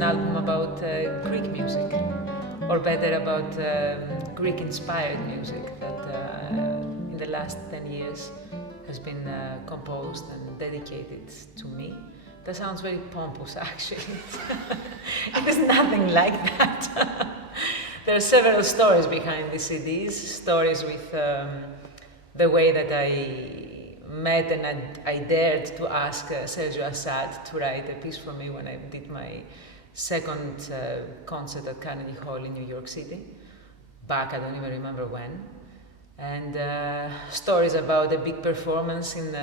an album about Greek music, or better about Greek-inspired music that in the last 10 years has been composed and dedicated to me. That sounds very pompous, actually. It is nothing like that. There are several stories behind these CDs, stories with the way that I met and I dared to ask Sergio Assad to write a piece for me when I did my second concert at Carnegie Hall in New York City, back I don't even remember when. And stories about a big performance in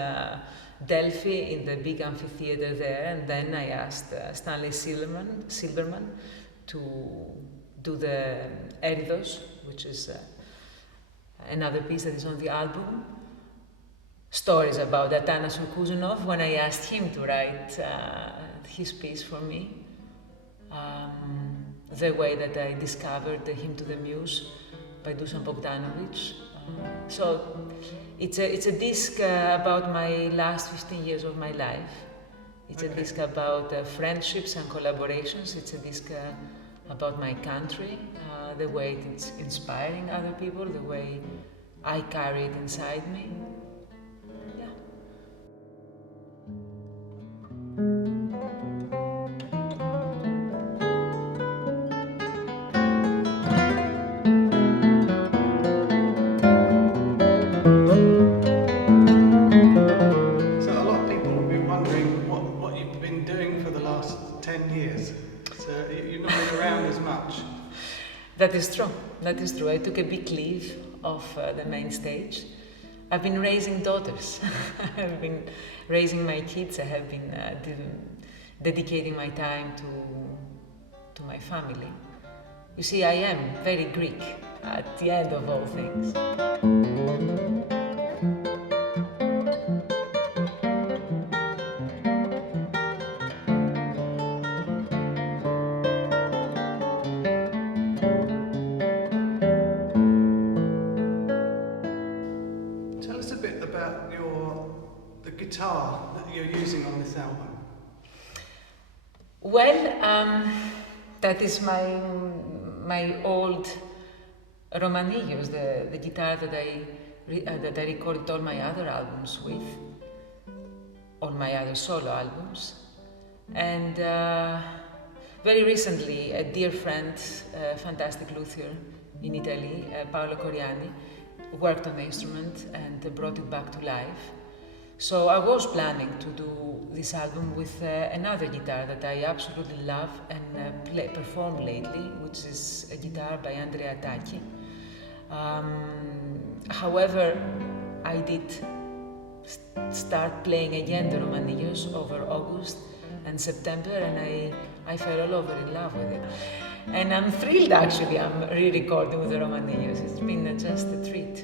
Delphi, in the big amphitheater there, and then I asked Stanley Silberman to do the Eridos, which is another piece that is on the album. Stories about Atanas-Ourkouzounov, when I asked him to write his piece for me. The way that I discovered him to the Muse by Dusan Bogdanovic. So it's a disc about my last 15 years of my life. It's a disc about friendships and collaborations. It's a disc about my country, the way it's inspiring other people, the way I carry it inside me. Yeah. So a lot of people will be wondering what you've been doing for the last 10 years. So you've not been around as much. That is true. That is true. I took a big leave off the main stage. I've been raising daughters. I've been raising my kids. I have been dedicating my time to my family. You see, I am very Greek at the end of all things. Tell us a bit about the guitar that you're using on this album. Well, that is my old Romanillos, the guitar that I recorded all my other albums with, all my other solo albums. And very recently, a dear friend, a fantastic luthier in Italy, Paolo Coriani, worked on the instrument and brought it back to life. So I was planning to do this album with another guitar that I absolutely love and perform lately, which is a guitar by Andrea Tacchi. However, I did start playing again the Romanillos over August and September, and I fell all over in love with it. And I'm thrilled, actually. I'm re-recording with the Romanillos. It's been just a treat.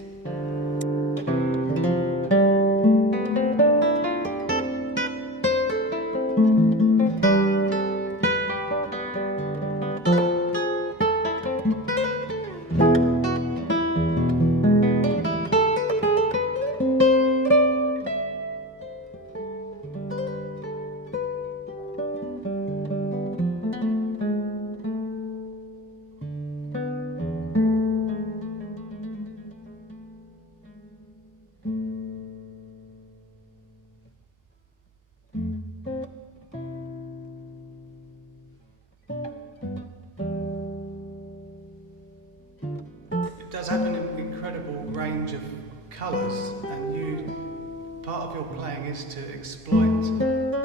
It does have an incredible range of colours, and part of your playing is to exploit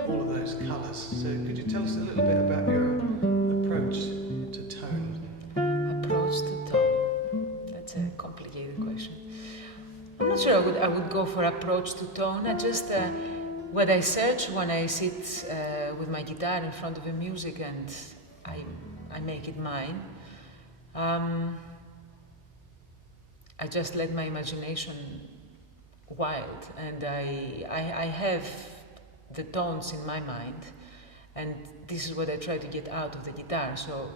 all of those colours. So could you tell us a little bit about your approach to tone? Approach to tone. That's a complicated question. I'm not sure I would go for approach to tone. I just what I search when I sit with my guitar in front of the music and I make it mine. I just let my imagination wild, and I have the tones in my mind, and this is what I try to get out of the guitar. So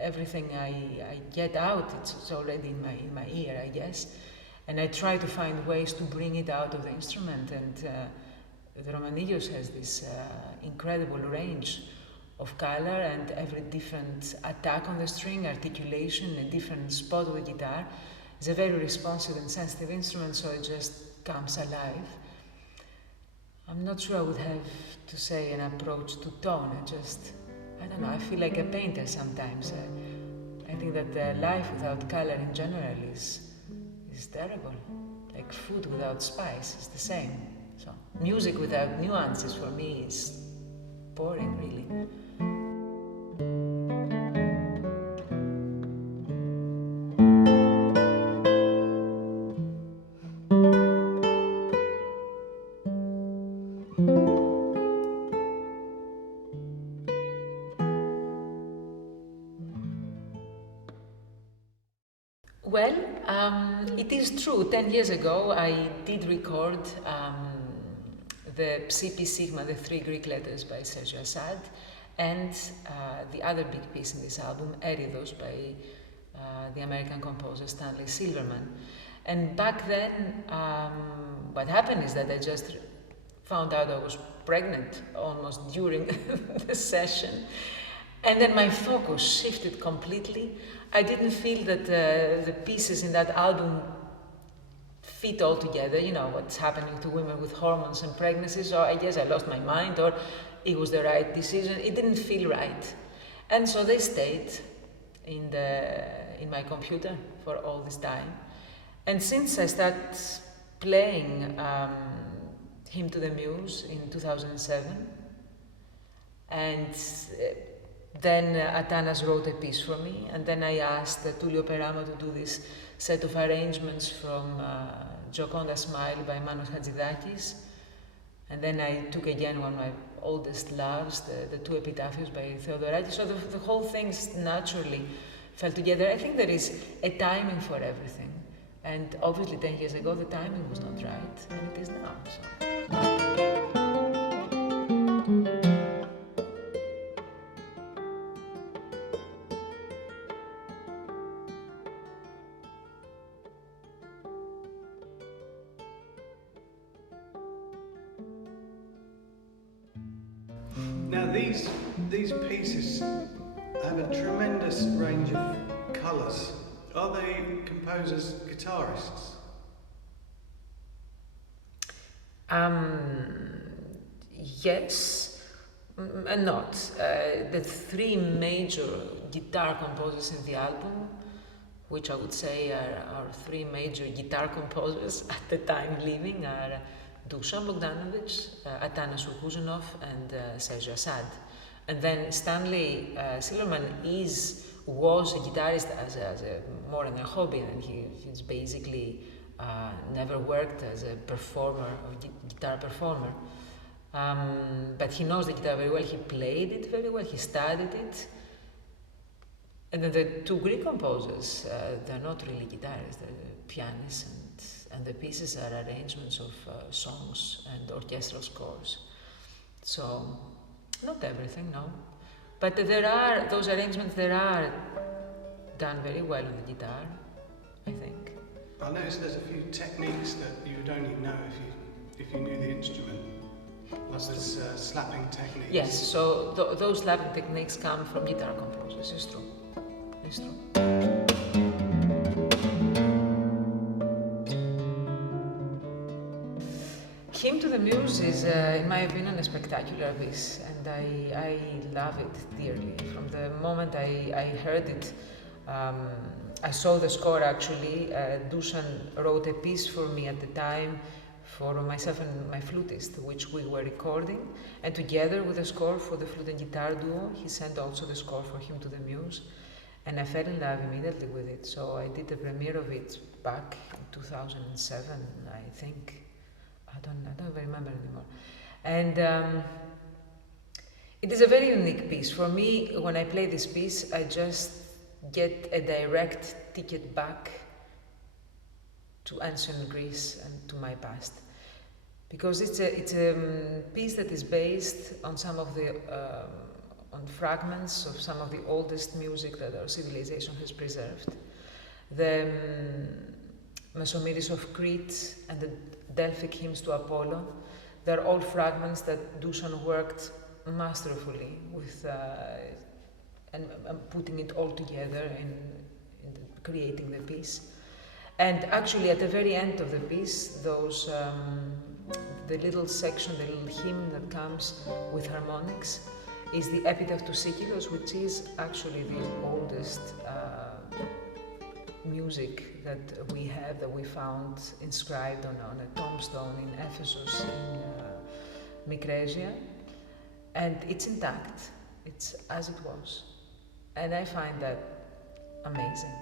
everything I get out, it's already in my ear, I guess, and I try to find ways to bring it out of the instrument. And the Romanillos has this incredible range of color, and every different attack on the string, articulation, a different spot of the guitar. It's a very responsive and sensitive instrument, so it just comes alive. I'm not sure I would have to say an approach to tone. I don't know, I feel like a painter sometimes. I think that life without color in general is terrible. Like food without spice is the same. So music without nuances for me is boring, really. Well, it is true. 10 years ago, I did record the Psi Sigma, the 3 Greek letters by Esterhazy, and the other big piece in this album, Eridos, by the American composer Stanley Silverman. And back then, what happened is that I just found out I was pregnant almost during the session. And then my focus shifted completely. I didn't feel that the pieces in that album fit all together, you know, what's happening to women with hormones and pregnancies, or I guess I lost my mind, or it was the right decision. It didn't feel right. And so they stayed in my computer for all this time. And since I started playing Hymn to the Muse in 2007, and then Atanas wrote a piece for me, and then I asked Peramo to do this set of arrangements from Gioconda Smile by Manos Hadjidakis, and then I took again one of my oldest loves, the 2 Epitaphios by Theodorakis. So the whole thing naturally fell together. I think there is a timing for everything, and obviously 10 years ago the timing was not right, and it is now. So. Now these pieces have a tremendous range of colours. Are they composers guitarists? Yes and not. The 3 major guitar composers in the album, which I would say are 3 major guitar composers at the time living, are Dusan Bogdanovich, Atanas-Ourkouzounov, and Esterhazy. And then Stanley Silverman was a guitarist as a more than a hobby, and he's basically never worked as a performer, guitar performer. But he knows the guitar very well, he played it very well, he studied it. And then the 2 Greek composers, they're not really guitarists, they're pianists, and the pieces are arrangements of songs and orchestral scores. So, not everything, no. But those arrangements, they are done very well on the guitar, I think. I noticed there's a few techniques that you would only know if you knew the instrument. Like this slapping technique. Yes, so those slapping techniques come from guitar composers, it's true. It's true. Hymn to the Muse is, in my opinion, a spectacular piece, and I love it dearly. From the moment I heard it, I saw the score actually. Dusan wrote a piece for me at the time, for myself and my flutist, which we were recording, and together with the score for the flute and guitar duo, he sent also the score for Hymn to the Muse, and I fell in love immediately with it. So I did the premiere of it back in 2007, I think. I don't remember anymore. And it is a very unique piece. For me, when I play this piece, I just get a direct ticket back to ancient Greece and to my past. Because it's a piece that is based on some of the on fragments of some of the oldest music that our civilization has preserved. The Mesomeris of Crete and the Delphic hymns to Apollo, they're all fragments that Dusan worked masterfully with and putting it all together in creating the piece. And actually, at the very end of the piece, those the little section, the little hymn that comes with harmonics, is the Epitaph to Sikilos, which is actually the oldest music that we have, that we found inscribed on a tombstone in Ephesus, in Micrasia, and it's intact. It's as it was, and I find that amazing.